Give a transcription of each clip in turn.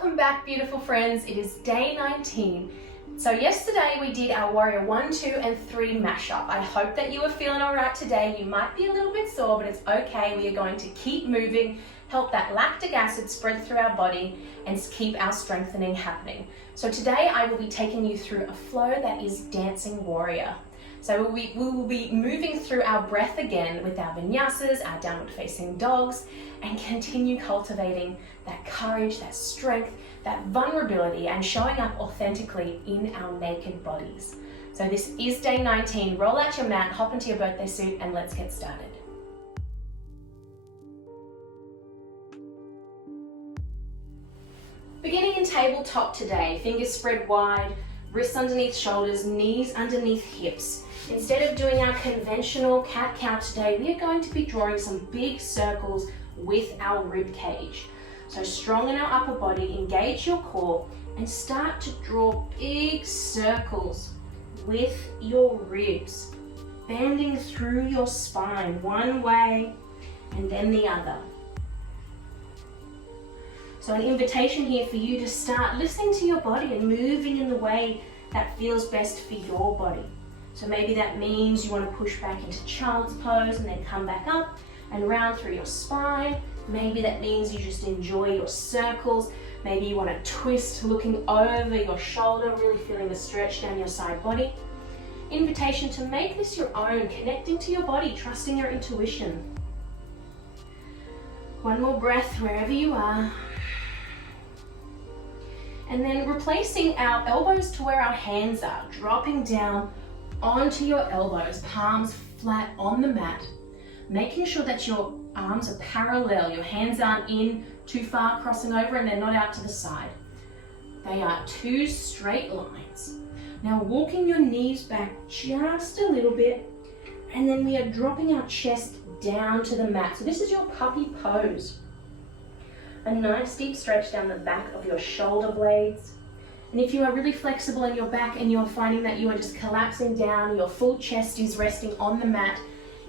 Welcome back, beautiful friends. It is day 19. So yesterday we did our warrior 1, 2 and 3 mashup. I hope that you are feeling all right today. You might be a little bit sore, but it's okay. We are going to keep moving, help that lactic acid spread through our body and keep our strengthening happening. So today I will be taking you through a flow that is dancing warrior. So we will be moving through our breath again with our vinyasas, our downward facing dogs, and continue cultivating that courage, that strength, that vulnerability, and showing up authentically in our naked bodies. So this is day 19. Roll out your mat, hop into your birthday suit, and let's get started. Beginning in tabletop today, fingers spread wide, wrists underneath shoulders, knees underneath hips. Instead of doing our conventional cat-cow today, we are going to be drawing some big circles with our rib cage. So strong in our upper body, engage your core and start to draw big circles with your ribs, bending through your spine one way and then the other. So an invitation here for you to start listening to your body and moving in the way that feels best for your body. So maybe that means you want to push back into child's pose and then come back up and round through your spine. Maybe that means you just enjoy your circles. Maybe you want to twist looking over your shoulder, really feeling the stretch down your side body. Invitation to make this your own, connecting to your body, trusting your intuition. One more breath wherever you are. And then replacing our elbows to where our hands are, dropping down onto your elbows, palms flat on the mat, making sure that your arms are parallel, your hands aren't in too far crossing over and they're not out to the side. They are two straight lines. Now walking your knees back just a little bit, and then we are dropping our chest down to the mat. So this is your puppy pose. A nice deep stretch down the back of your shoulder blades. And if you are really flexible in your back and you're finding that you are just collapsing down, your full chest is resting on the mat,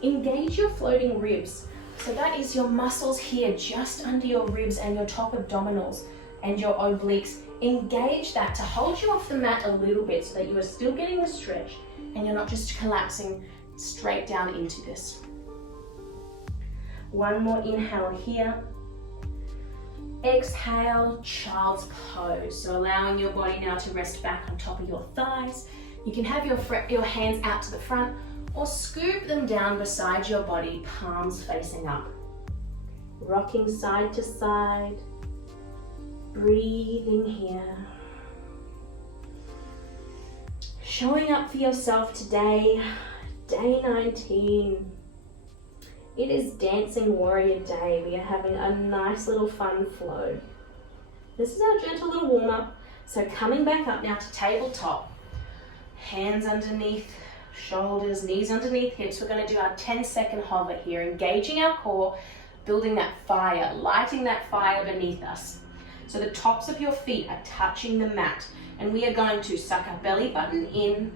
engage your floating ribs. So that is your muscles here just under your ribs and your top abdominals and your obliques. Engage that to hold you off the mat a little bit so that you are still getting the stretch and you're not just collapsing straight down into this. One more inhale here. Exhale, child's pose. So allowing your body now to rest back on top of your thighs. You can have your hands out to the front or scoop them down beside your body, palms facing up. Rocking side to side, breathing here. Showing up for yourself today, day 19. It is Dancing Warrior Day. We are having a nice little fun flow. This is our gentle little warm-up. So coming back up now to tabletop. Hands underneath shoulders, knees underneath hips. We're going to do our 10-second hover here, engaging our core, building that fire, lighting that fire beneath us. So the tops of your feet are touching the mat, and we are going to suck our belly button in,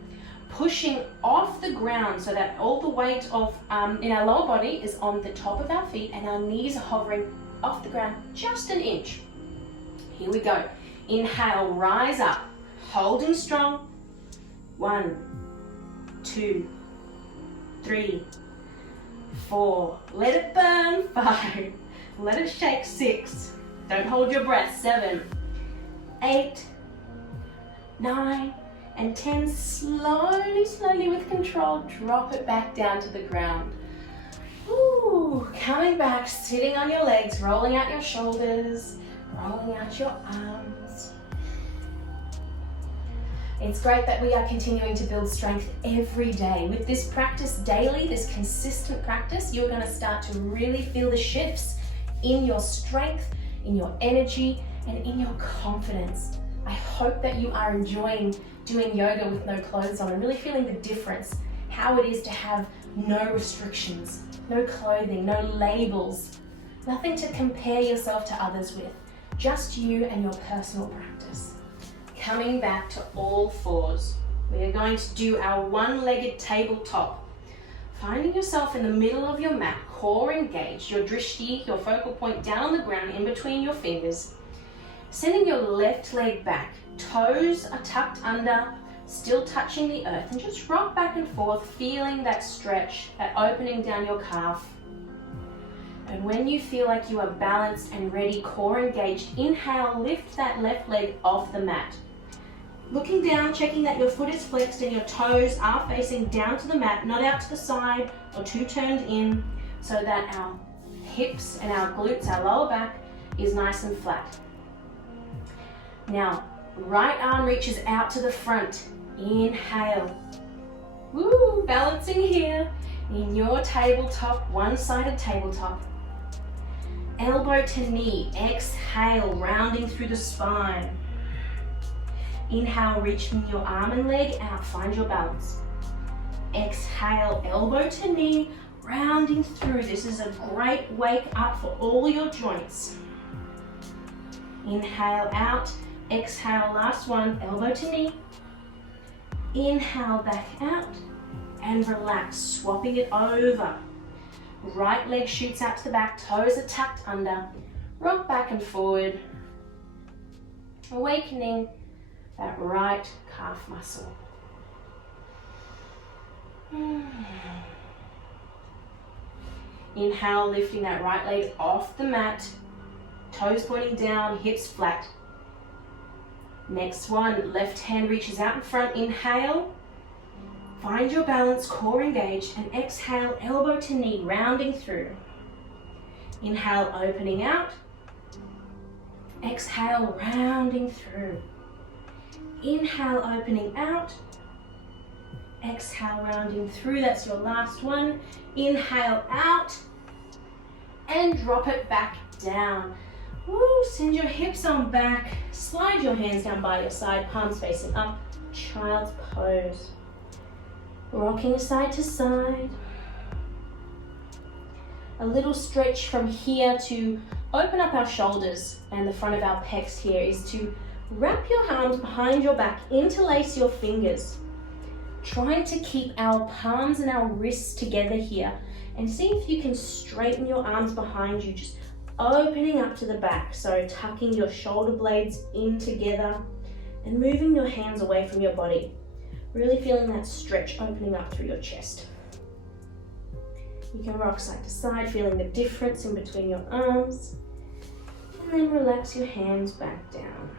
pushing off the ground so that all the weight of in our lower body is on the top of our feet and our knees are hovering off the ground just an inch. Here we go. Inhale, rise up, holding strong. 1, 2, 3, 4. Let it burn. 5. Let it shake. 6. Don't hold your breath. 7, 8, 9, and 10. Slowly with control, drop it back down to the ground. Ooh, coming back, sitting on your legs, rolling out your shoulders, rolling out your arms. It's great that we are continuing to build strength every day. With this practice daily, this consistent practice, you're going to start to really feel the shifts in your strength, in your energy, and in your confidence. I hope that you are enjoying doing yoga with no clothes on and really feeling the difference, how it is to have no restrictions, no clothing, no labels, nothing to compare yourself to others with, just you and your personal practice. Coming back to all fours, we are going to do our one-legged tabletop. Finding yourself in the middle of your mat, core engaged, your drishti, your focal point down on the ground in between your fingers. Sending your left leg back. Toes are tucked under, still touching the earth, and just rock back and forth, feeling that stretch, that opening down your calf. And when you feel like you are balanced and ready, core engaged, inhale, lift that left leg off the mat. Looking down, checking that your foot is flexed and your toes are facing down to the mat, not out to the side or too turned in, so that our hips and our glutes, our lower back, is nice and flat. Now, right arm reaches out to the front. Inhale. Woo, balancing here in your tabletop, one-sided tabletop. Elbow to knee, exhale, rounding through the spine. Inhale, reaching your arm and leg out, find your balance. Exhale, elbow to knee, rounding through. This is a great wake up for all your joints. Inhale out, exhale, last one, elbow to knee. Inhale back out and relax, swapping it over. Right leg shoots out to the back, toes are tucked under. Rock back and forward, awakening that right calf muscle. Inhale, lifting that right leg off the mat, toes pointing down, hips flat. Next one, left hand reaches out in front, inhale. Find your balance, core engaged, and exhale, elbow to knee, rounding through. Inhale, opening out. Exhale, rounding through. Inhale, opening out. Exhale, rounding through. That's your last one. Inhale out and drop it back down. Woo, send your hips on back. Slide your hands down by your side, palms facing up. Child's pose. Rocking side to side. A little stretch from here to open up our shoulders, and the front of our pecs here is to wrap your arms behind your back, interlace your fingers. Trying to keep our palms and our wrists together here, and see if you can straighten your arms behind you, just opening up to the back. So tucking your shoulder blades in together and moving your hands away from your body. Really feeling that stretch opening up through your chest. You can rock side to side, feeling the difference in between your arms. And then relax your hands back down.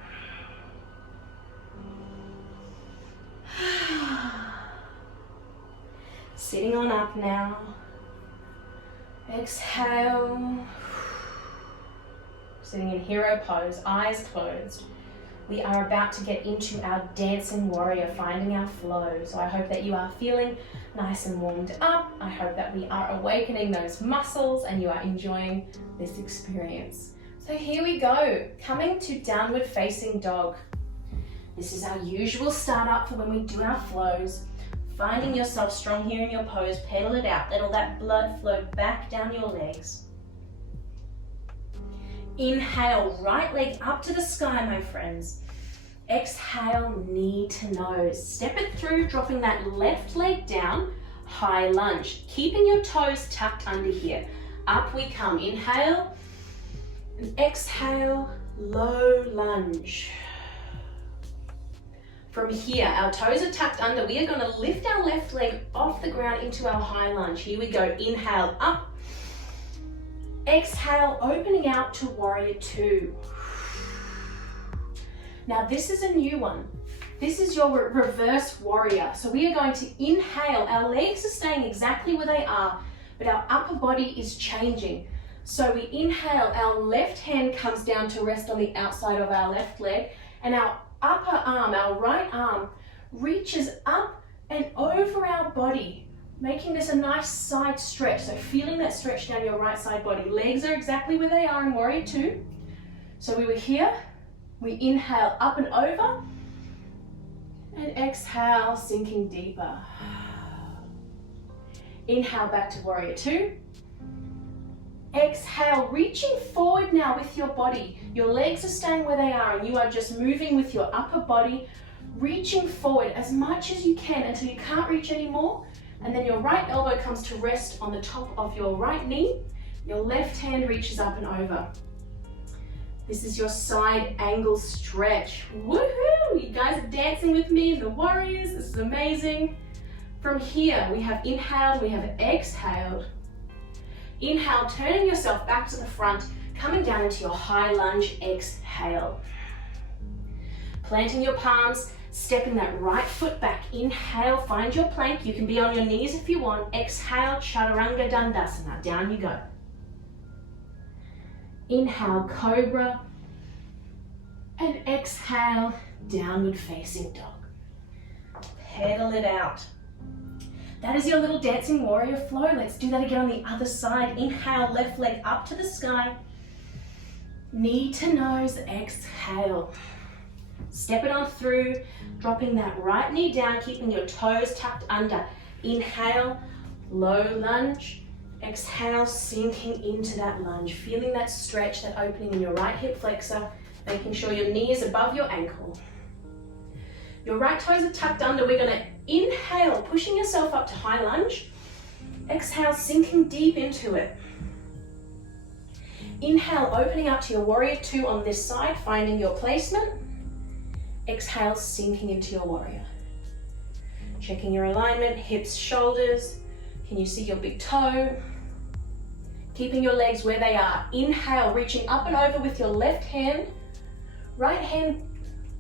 Sitting on up now. Exhale. Sitting in hero pose, eyes closed. We are about to get into our dancing warrior, finding our flow. So I hope that you are feeling nice and warmed up. I hope that we are awakening those muscles and you are enjoying this experience. So here we go, coming to downward facing dog. This is our usual start up for when we do our flows. Finding yourself strong here in your pose, pedal it out, let all that blood flow back down your legs. Inhale, right leg up to the sky, my friends. Exhale, knee to nose. Step it through, dropping that left leg down, high lunge. Keeping your toes tucked under here. Up we come, inhale, and exhale, low lunge. From here, our toes are tucked under. We are going to lift our left leg off the ground into our high lunge. Here we go, inhale, up. Exhale, opening out to warrior two. Now this is a new one. This is your reverse warrior. So we are going to inhale. Our legs are staying exactly where they are, but our upper body is changing. So we inhale, our left hand comes down to rest on the outside of our left leg, and our upper arm, our right arm, reaches up and over our body, making this a nice side stretch. So feeling that stretch down your right side body. Legs are exactly where they are in warrior two. So we were here, we inhale up and over, and exhale, sinking deeper. Inhale back to warrior two. Exhale, reaching forward now with your body. Your legs are staying where they are and you are just moving with your upper body, reaching forward as much as you can until you can't reach anymore. And then your right elbow comes to rest on the top of your right knee. Your left hand reaches up and over. This is your side angle stretch. Woohoo! You guys are dancing with me in the warriors. This is amazing. From here, we have inhaled, we have exhaled. Inhale, turning yourself back to the front, coming down into your high lunge, exhale. Planting your palms, stepping that right foot back. Inhale, find your plank. You can be on your knees if you want. Exhale, chaturanga dandasana. Down you go. Inhale, cobra. And exhale, downward facing dog. Pedal it out. That is your little dancing warrior flow. Let's do that again on the other side. Inhale, left leg up to the sky. Knee to nose, exhale. Step it on through, dropping that right knee down, keeping your toes tucked under. Inhale, low lunge. Exhale, sinking into that lunge. Feeling that stretch, that opening in your right hip flexor, making sure your knee is above your ankle. Your right toes are tucked under. We're gonna inhale, pushing yourself up to high lunge. Exhale, sinking deep into it. Inhale, opening up to your warrior two on this side, finding your placement. Exhale, sinking into your warrior. Checking your alignment, hips, shoulders. Can you see your big toe? Keeping your legs where they are. Inhale, reaching up and over with your left hand. Right hand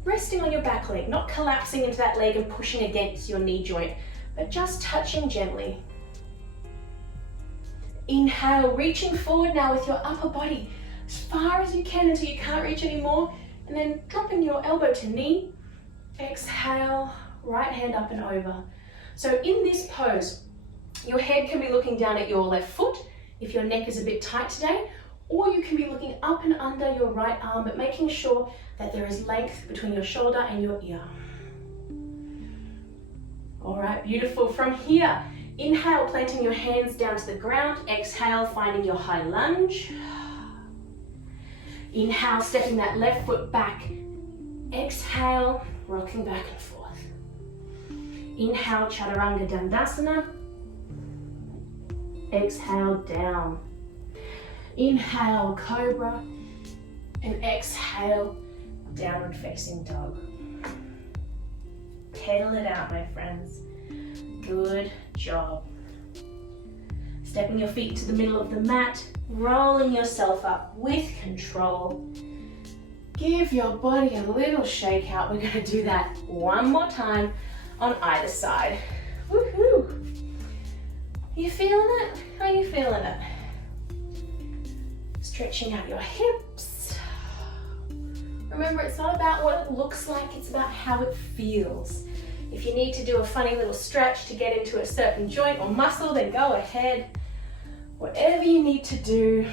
resting on your back leg, not collapsing into that leg and pushing against your knee joint, but just touching gently. Inhale, reaching forward now with your upper body as far as you can until you can't reach anymore, and then dropping your elbow to knee. Exhale, right hand up and over. So in this pose, your head can be looking down at your left foot if your neck is a bit tight today, or you can be looking up and under your right arm, but making sure that there is length between your shoulder and your ear. All right, beautiful. From here, inhale, planting your hands down to the ground. Exhale, finding your high lunge. Inhale, stepping that left foot back. Exhale, rocking back and forth. Inhale, chaturanga dandasana. Exhale, down. Inhale, cobra. And exhale, downward facing dog. Pedal it out, my friends. Good job. Stepping your feet to the middle of the mat, rolling yourself up with control. Give your body a little shake out. We're going to do that one more time on either side. Woohoo! You feeling it? How are you feeling it? Stretching out your hips. Remember, it's not about what it looks like, it's about how it feels. If you need to do a funny little stretch to get into a certain joint or muscle, then go ahead. Whatever you need to do.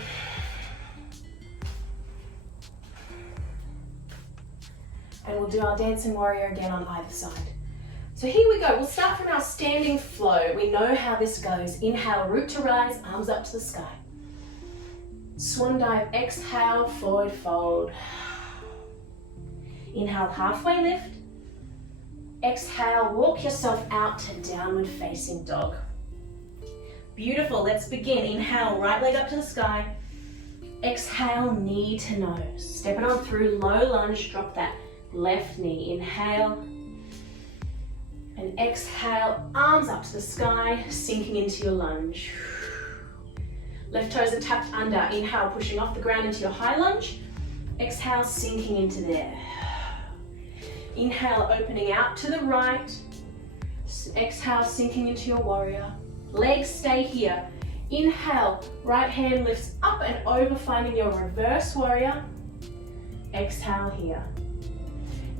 And we'll do our dancing warrior again on either side. So here we go. We'll start from our standing flow. We know how this goes. Inhale, root to rise, arms up to the sky. Swan dive, exhale, forward fold. Inhale, halfway lift. Exhale, walk yourself out to downward facing dog. Beautiful, let's begin. Inhale, right leg up to the sky. Exhale, knee to nose. Step it on through, low lunge, drop that left knee. Inhale. And exhale, arms up to the sky, sinking into your lunge. Left toes are tucked under. Inhale, pushing off the ground into your high lunge. Exhale, sinking into there. Inhale, opening out to the right. Exhale, sinking into your warrior. Legs stay here. Inhale, right hand lifts up and over, finding your reverse warrior. Exhale here.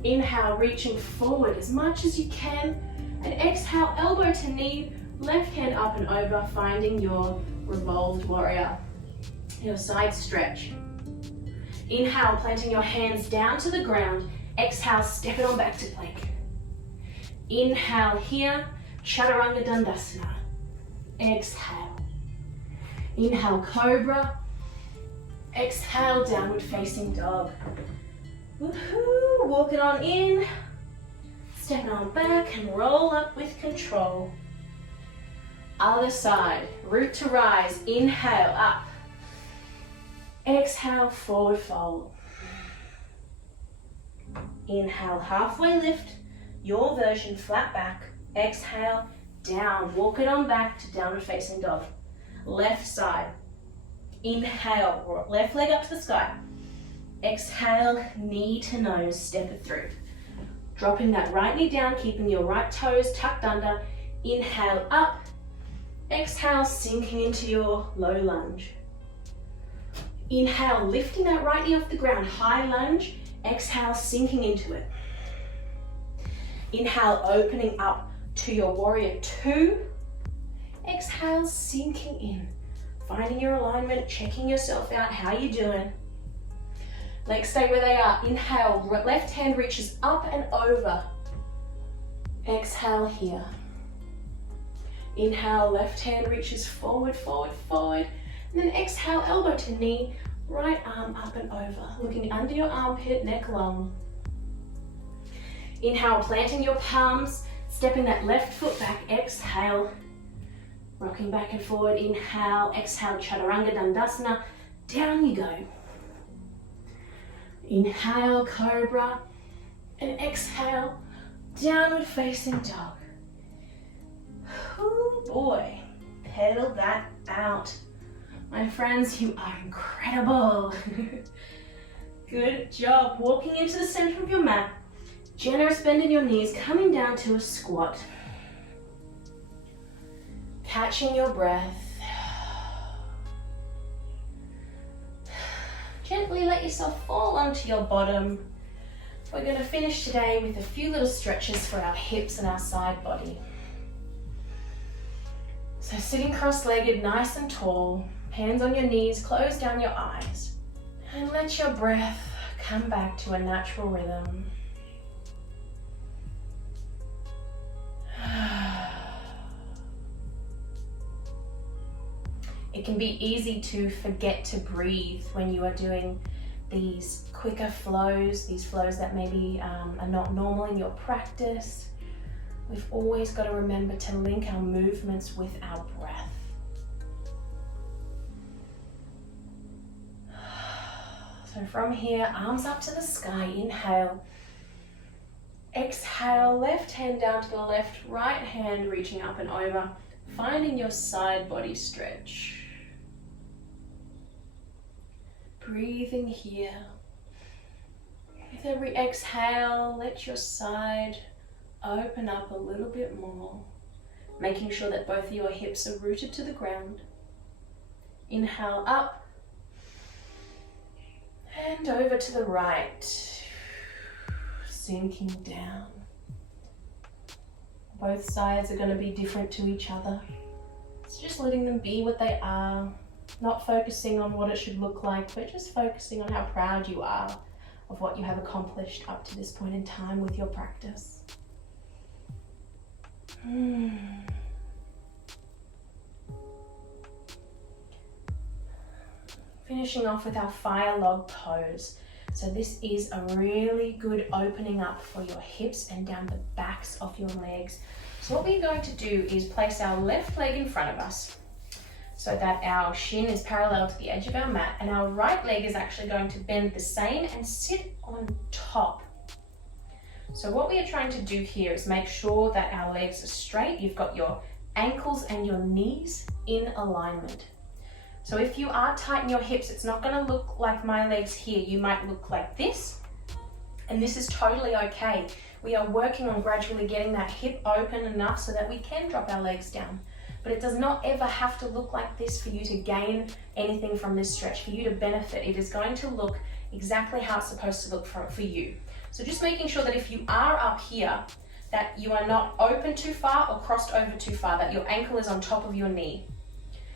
Inhale, reaching forward as much as you can. And exhale, elbow to knee, left hand up and over, finding your revolved warrior, your side stretch. Inhale, planting your hands down to the ground. Exhale, step it on back to plank. Inhale here, chaturanga dandasana. Exhale. Inhale, cobra. Exhale, downward facing dog. Woohoo! Walk it on in. Step it on back and roll up with control. Other side, root to rise. Inhale, up. Exhale, forward fold. Inhale, halfway lift, your version, flat back. Exhale, down. Walk it on back to downward facing dog. Left side. Inhale, left leg up to the sky. Exhale, knee to nose, step it through. Dropping that right knee down, keeping your right toes tucked under. Inhale up. Exhale, sinking into your low lunge. Inhale, lifting that right knee off the ground, high lunge. Exhale, sinking into it. Inhale, opening up to your warrior two. Exhale, sinking in. Finding your alignment, checking yourself out, how you doing. Legs stay where they are. Inhale, left hand reaches up and over. Exhale here. Inhale, left hand reaches forward, forward, forward. And then exhale, elbow to knee, right arm up and over. Looking under your armpit, neck long. Inhale, planting your palms, stepping that left foot back. Exhale, rocking back and forward. Inhale, exhale, Chaturanga Dandasana. Down you go. Inhale, cobra, and exhale, downward facing dog. Oh boy, pedal that out. My friends, you are incredible. Good job. Walking into the center of your mat, generous bend in your knees, coming down to a squat. Catching your breath. Gently let yourself fall onto your bottom. We're going to finish today with a few little stretches for our hips and our side body. So sitting cross-legged, nice and tall, hands on your knees, close down your eyes, and let your breath come back to a natural rhythm. It can be easy to forget to breathe when you are doing these quicker flows, these flows that maybe are not normal in your practice. We've always got to remember to link our movements with our breath. So from here, arms up to the sky, inhale. Exhale, left hand down to the left, right hand reaching up and over, finding your side body stretch. Breathing here. With every exhale, let your side open up a little bit more, making sure that both of your hips are rooted to the ground. Inhale up and over to the right, sinking down. Both sides are going to be different to each other. It's just letting them be what they are, not focusing on what it should look like, but just focusing on how proud you are of what you have accomplished up to this point in time with your practice. Finishing off with our fire log pose. So this is a really good opening up for your hips and down the backs of your legs. So what we're going to do is place our left leg in front of us so that our shin is parallel to the edge of our mat, and our right leg is actually going to bend the same and sit on top. So what we are trying to do here is make sure that our legs are straight. You've got your ankles and your knees in alignment. So if you are tight in your hips, it's not going to look like my legs here. You might look like this, and this is totally okay. We are working on gradually getting that hip open enough so that we can drop our legs down. But it does not ever have to look like this for you to gain anything from this stretch, for you to benefit. It is going to look exactly how it's supposed to look for you. So just making sure that if you are up here, that you are not open too far or crossed over too far, that your ankle is on top of your knee.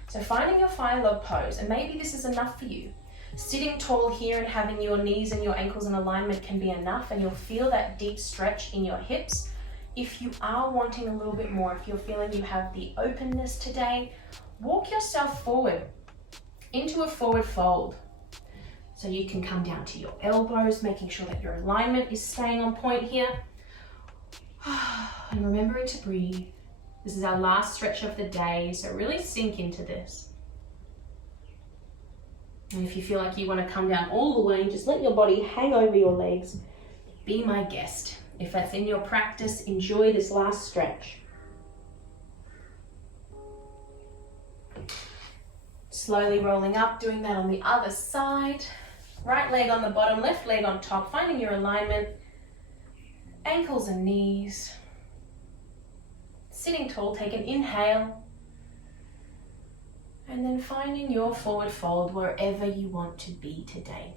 So finding your fire log pose, and maybe this is enough for you. Sitting tall here and having your knees and your ankles in alignment can be enough, and you'll feel that deep stretch in your hips. If you are wanting a little bit more, if you're feeling you have the openness today, walk yourself forward into a forward fold. So you can come down to your elbows, making sure that your alignment is staying on point here. And remembering to breathe. This is our last stretch of the day, so really sink into this. And if you feel like you want to come down all the way, just let your body hang over your legs. be my guest. If that's in your practice, enjoy this last stretch. Slowly rolling up, doing that on the other side. Right leg on the bottom, left leg on top, finding your alignment. Ankles and knees. Sitting tall, take an inhale. And then finding your forward fold wherever you want to be today.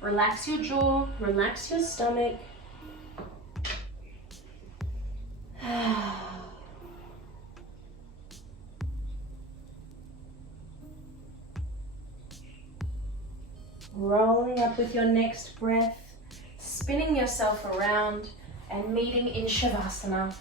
Relax your jaw, relax your stomach. Rolling up with your next breath, spinning yourself around and meeting in Savasana.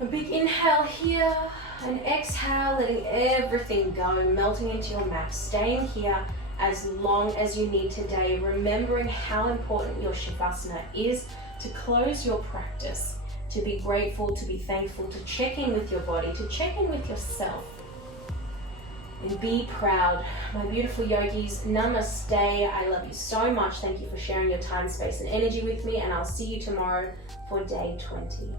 A big inhale here, and exhale, letting everything go, melting into your mat, staying here as long as you need today, remembering how important your Savasana is to close your practice, to be grateful, to be thankful, to check in with your body, to check in with yourself. And be proud. My beautiful yogis, namaste. I love you so much. Thank you for sharing your time, space, and energy with me, and I'll see you tomorrow for day 20.